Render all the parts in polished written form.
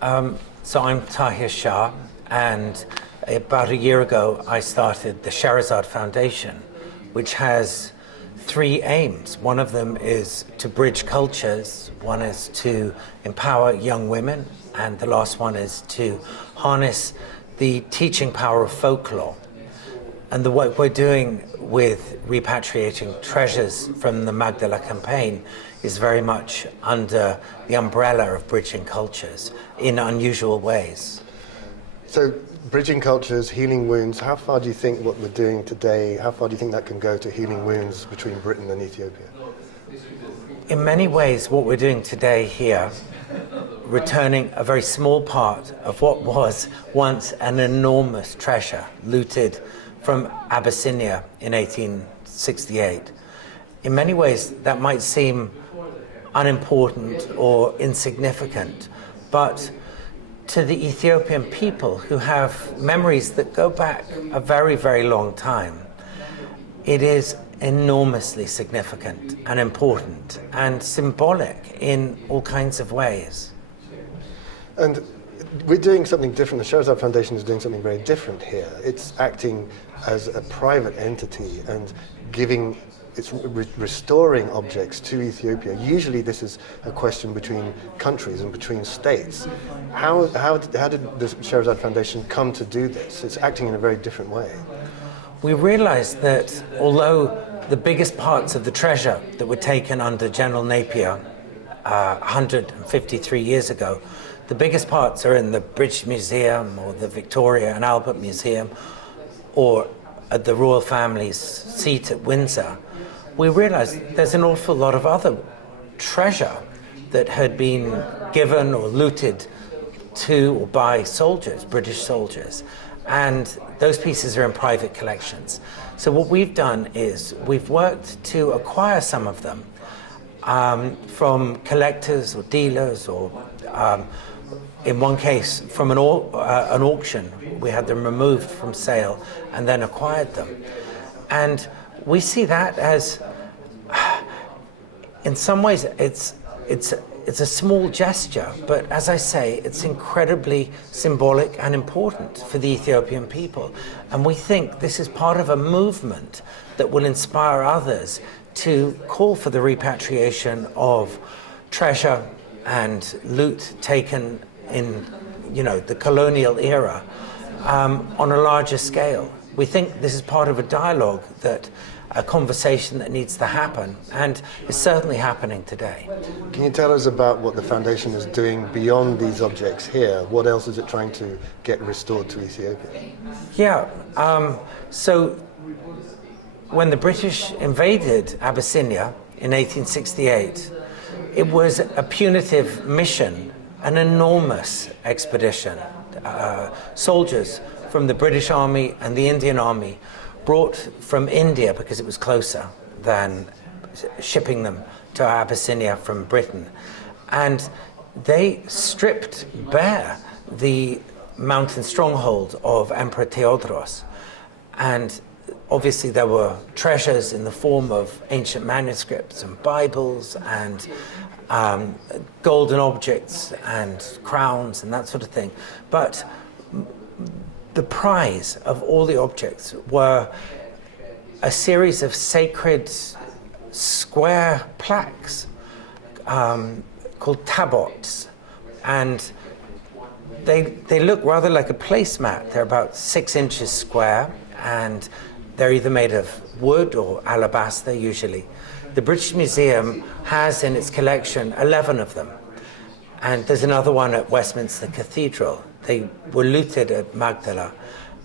So I'm Tahir Shah, and about a year ago I started the Scheherazade Foundation, which has three aims. One of them is to bridge cultures, one is to empower young women, and the last one is to harness the teaching power of folklore. And the work we're doing with repatriating treasures from the Magdala campaign is very much under the umbrella of bridging cultures in unusual ways. So, bridging cultures, healing wounds, how far do you think what we're doing today, how far do you think that can go to healing wounds between Britain and Ethiopia? In many ways, what we're doing today here, returning a very small part of what was once an enormous treasure looted from Abyssinia in 1868. In many ways, that might seem unimportant or insignificant, but to the Ethiopian people who have memories that go back a very, very long time, it is enormously significant and important and symbolic in all kinds of ways. And we're doing something different. The Scheherazade Foundation is doing something very different here. It's acting as a private entity and it's restoring objects to Ethiopia. Usually this is a question between countries and between states. How did the Scheherazade Foundation come to do this? It's acting in a very different way. We realized that although the biggest parts of the treasure that were taken under General Napier 153 years ago, the biggest parts are in the British Museum or the Victoria and Albert Museum or at the royal family's seat at Windsor. We realized there's an awful lot of other treasure that had been given or looted to or by soldiers, British soldiers, and those pieces are in private collections. So what we've done is we've worked to acquire some of them from collectors or dealers or in one case from an auction. We had them removed from sale and then acquired them. And we see that as, in some ways, it's a small gesture, but as I say, it's incredibly symbolic and important for the Ethiopian people. And we think this is part of a movement that will inspire others to call for the repatriation of treasure and loot taken in, the colonial era on a larger scale. We think this is part of a conversation that needs to happen, and is certainly happening today. Can you tell us about what the foundation is doing beyond these objects here? What else is it trying to get restored to Ethiopia? Yeah, so when the British invaded Abyssinia in 1868, it was a punitive mission, an enormous expedition. Soldiers from the British Army and the Indian Army brought from India, because it was closer than shipping them to Abyssinia from Britain. And they stripped bare the mountain stronghold of Emperor Theodros. And obviously there were treasures in the form of ancient manuscripts and Bibles and golden objects and crowns and that sort of thing. But the prize of all the objects were a series of sacred square plaques called tabots, and they look rather like a placemat. They're about 6 inches square, and they're either made of wood or alabaster usually. The British Museum has in its collection 11 of them, and there's another one at Westminster Cathedral. They were looted at Magdala.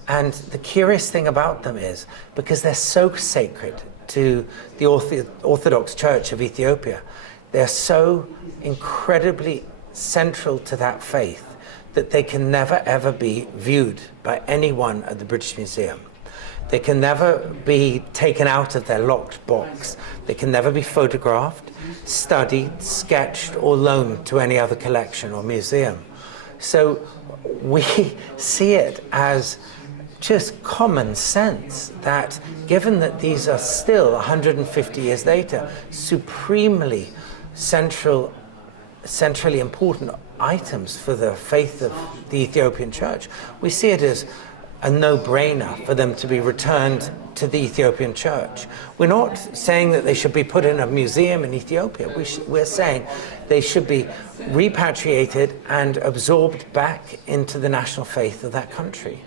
And the curious thing about them is, because they're so sacred to the Orthodox Church of Ethiopia, they're so incredibly central to that faith that they can never ever be viewed by anyone at the British Museum. They can never be taken out of their locked box. They can never be photographed, studied, sketched, or loaned to any other collection or museum. So we see it as just common sense that given that these are still 150 years later, supremely centrally important items for the faith of the Ethiopian church. We see it as a no-brainer for them to be returned to the Ethiopian church. We're not saying that they should be put in a museum in Ethiopia. We're saying they should be repatriated and absorbed back into the national faith of that country.